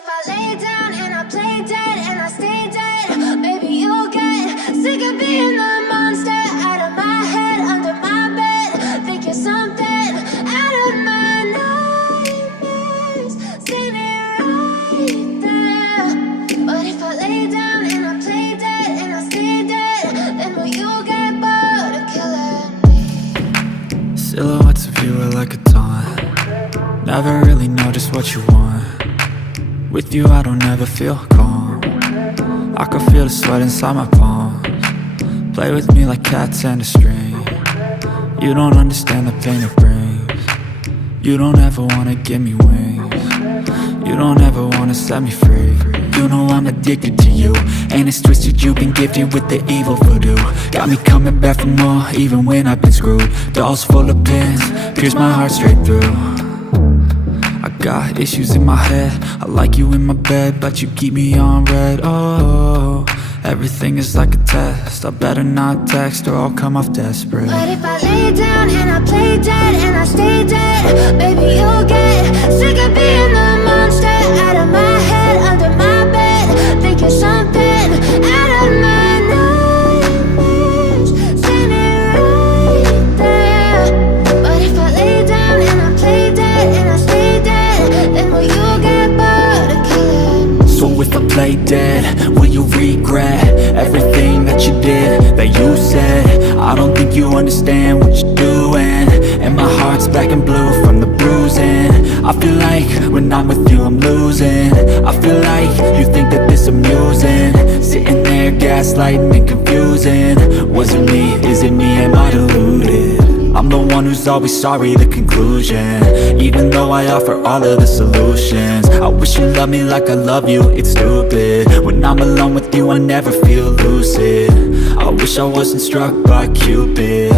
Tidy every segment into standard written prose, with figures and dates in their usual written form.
if I lay down and I play dead and I stay dead, maybe you'll get sick of being the monster out of my head, under my bed. Think you're something out of my nightmares, standing right there. But if I lay down and I play dead and I stay dead, then will you get bored of killing me? Silhouettes of you are like a taunt. Never really know just what you want. With you I don't ever feel calm. I can feel the sweat inside my palms. Play with me like cats and a string. You don't understand the pain it brings. You don't ever wanna give me wings. You don't ever wanna set me free. You know I'm addicted to you, and it's twisted, you've been gifted with the evil voodoo. Got me coming back for more, even when I've been screwed. Dolls full of pins, pierce my heart straight through. I got issues in my head, I like you in my bed, but you keep me on red. Oh, everything is like a test, I better not text or I'll come off desperate. But if I lay down and I play dead and I stay dead, maybe you'll get sick of being the monster out of my head, under my bed. Think you're something out of my nightmares, standing right there. But if I lay down and I play dead and I stay dead, then will you get bored of killing me? So if I play dead, will you regret everything that you did, that you said? I don't think you understand what you're doing, and my heart's black and blue from the bruising. I feel like when I'm with you I'm losing. I feel like you think that this amusing, sitting there gaslighting and confusing. Was it me? Is it me? Am I deluded? I'm the one who's always sorry, the conclusion, even though I offer all of the solutions. I wish you loved me like I love you, it's stupid. When I'm alone with you I never feel lucid. I wish I wasn't struck by Cupid.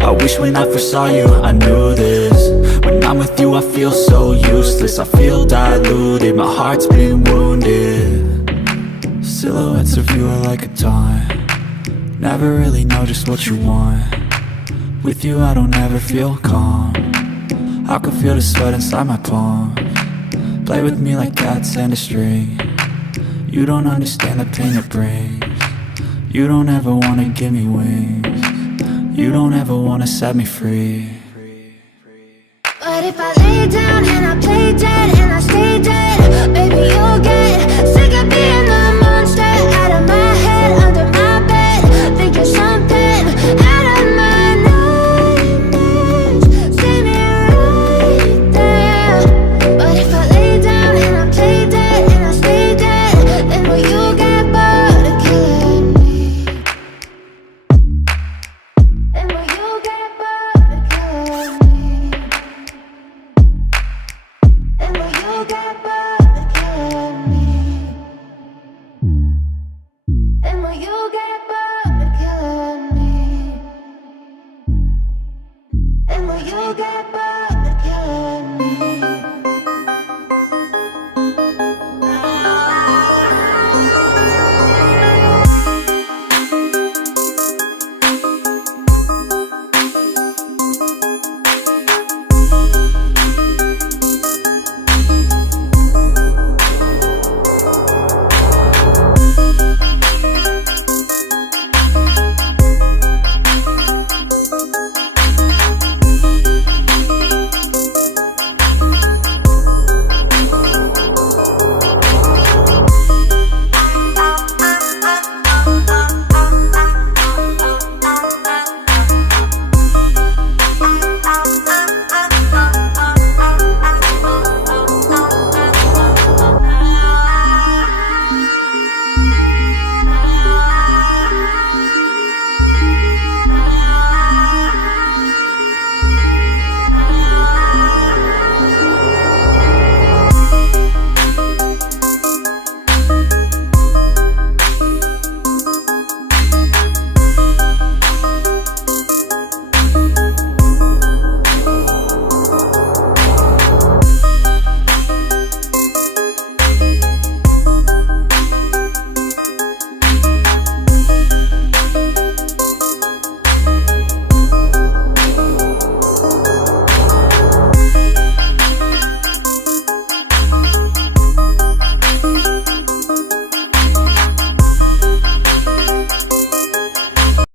I wish when I first saw you I knew this. When I'm with you I feel so useless, I feel diluted, my heart's been wounded. Silhouettes of you are like a taunt. Never really know just what you want. With you I don't ever feel calm. I can feel the sweat inside my palms. Play with me like cats and a string. You don't understand the pain it brings. You don't ever wanna give me wings. You don't ever wanna set me free. But if I lay down and I play dead